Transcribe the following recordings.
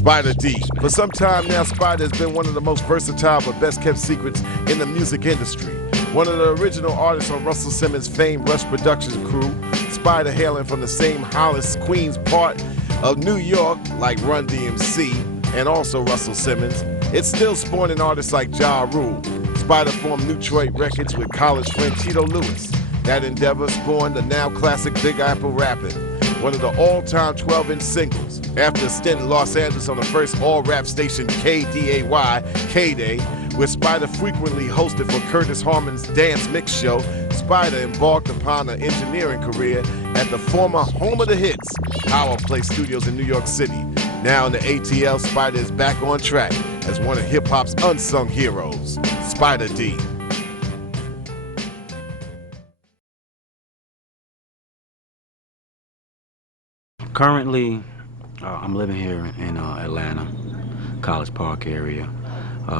Spyder D. For some time now, Spyder has been one of the most versatile but best kept secrets in the music industry. One of the original artists on Russell Simmons' famed Rush Productions crew, Spyder hailing from the same Hollis, Queens part of New York like Run DMC and also Russell Simmons. It's still spawning artists like Ja Rule. Spyder formed Detroit Records with college friend Tito Lewis. That endeavor spawned the now classic Big Apple Rappin', one of the all-time 12-inch singles. After a stint in Los Angeles on the first all-rap station KDAY, K-Day, where Spyder frequently hosted for Curtis Harmon's Dance Mix Show, Spyder embarked upon an engineering career at the former home of the hits, Power Play Studios in New York City. Now in the ATL, Spyder is back on track as one of hip-hop's unsung heroes, Spyder D. Currently, I'm living here in Atlanta, College Park area.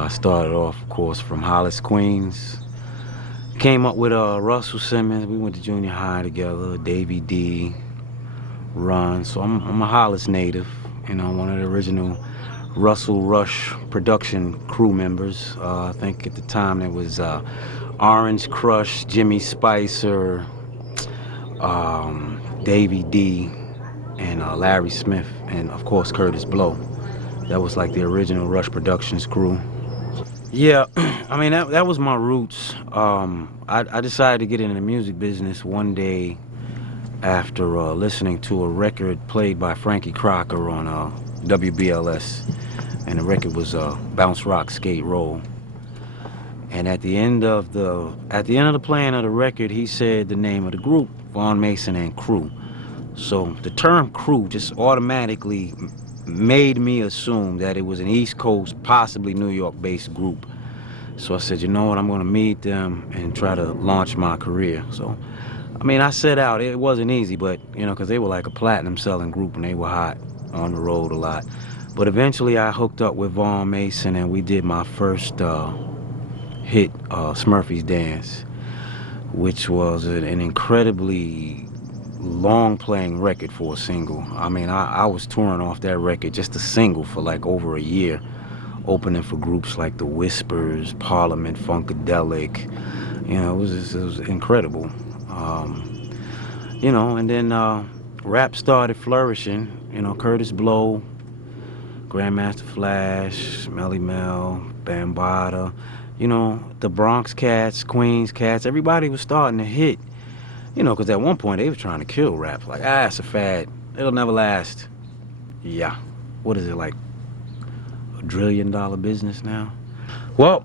Started off, of course, from Hollis, Queens. Came up with Russell Simmons. We went to junior high together. Davey D, Ron. So I'm a Hollis native. You know, one of the original Russell Rush production crew members. I think at the time there was Orange Crush, Jimmy Spicer, Davey D, and Larry Smith, and of course Curtis Blow. That was like the original Rush Productions crew. Yeah, I mean that was my roots. I decided to get into the music business one day after listening to a record played by Frankie Crocker on WBLS, and the record was Bounce Rock Skate Roll. And at the end of the playing of the record, he said the name of the group, Vaughn Mason and Crew. So the term crew just automatically made me assume that it was an East Coast, possibly New York-based group. So I said, you know what, I'm gonna meet them and try to launch my career. So, I mean, I set out. It wasn't easy, but, you know, because they were like a platinum selling group and they were hot on the road a lot. But eventually I hooked up with Vaughn Mason and we did my first hit, Smurfy's Dance, which was an incredibly long playing record for a single. I mean, I was touring off that record, just a single, for like over a year, opening for groups like The Whispers, Parliament, Funkadelic. You know, it was incredible. You know, and then rap started flourishing. You know, Curtis Blow, Grandmaster Flash, Melly Mel, Bambaataa, you know, the Bronx Cats, Queens Cats, everybody was starting to hit. You know, because at one point they were trying to kill rap. Like, it's a fad. It'll never last. Yeah. What is it, like $1 trillion business now? Well,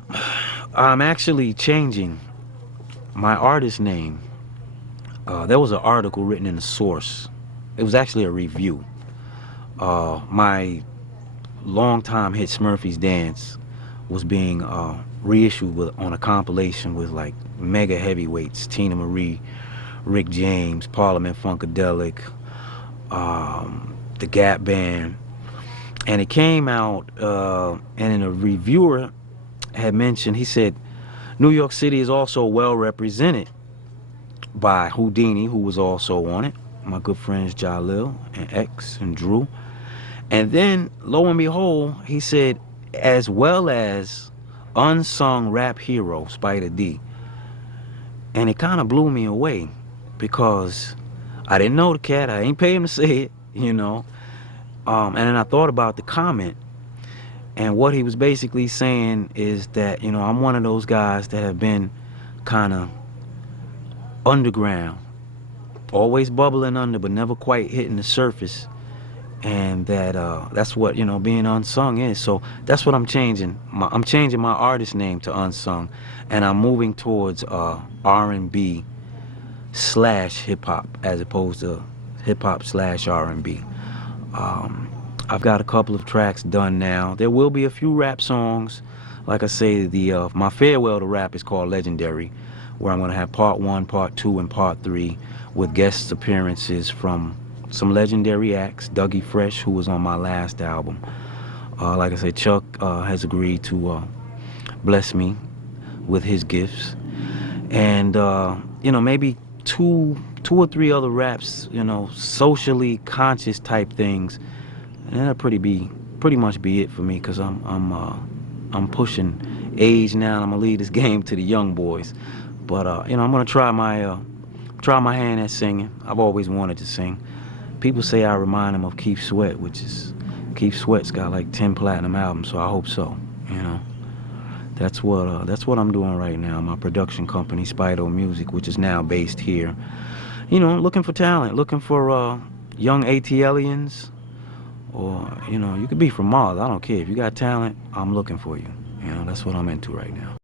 I'm actually changing my artist name. There was an article written in The Source. It was actually a review. My longtime hit Smurfy's Dance was being reissued on a compilation with like mega heavyweights, Tina Marie, Rick James, Parliament Funkadelic, the Gap Band. And it came out, and a reviewer had mentioned, he said, New York City is also well represented by Houdini, who was also on it, my good friends Jalil and X and Drew. And then, lo and behold, he said, as well as unsung rap hero, Spyder D. And it kind of blew me away, because I didn't know the cat. I ain't pay him to say it, you know. And then I thought about the comment, and what he was basically saying is that, you know, I'm one of those guys that have been kind of underground, always bubbling under, but never quite hitting the surface. And that that's what, you know, being unsung is. So that's what I'm changing. I'm changing my artist name to Unsung, and I'm moving towards R&B / hip-hop as opposed to hip-hop / R&B. I've got a couple of tracks done now. There will be a few rap songs. Like I say, my farewell to rap is called Legendary, where I'm going to have part 1, part 2, and part 3 with guest appearances from some legendary acts. Dougie Fresh, who was on my last album. Like I said, Chuck has agreed to bless me with his gifts. And, you know, maybe two or three other raps, you know, socially conscious type things, and that'll pretty pretty much be it for me, because I'm pushing age now, and I'm gonna leave this game to the young boys. But you know, I'm gonna try my hand at singing. I've always wanted to sing. People say I remind them of Keith Sweat, which is, Keith Sweat's got like 10 platinum albums, so I hope so. You know, that's what I'm doing right now. My production company, Spyder Music, which is now based here. You know, looking for talent, looking for young ATLians, or you know, you could be from Mars. I don't care. If you got talent, I'm looking for you. You know, that's what I'm into right now.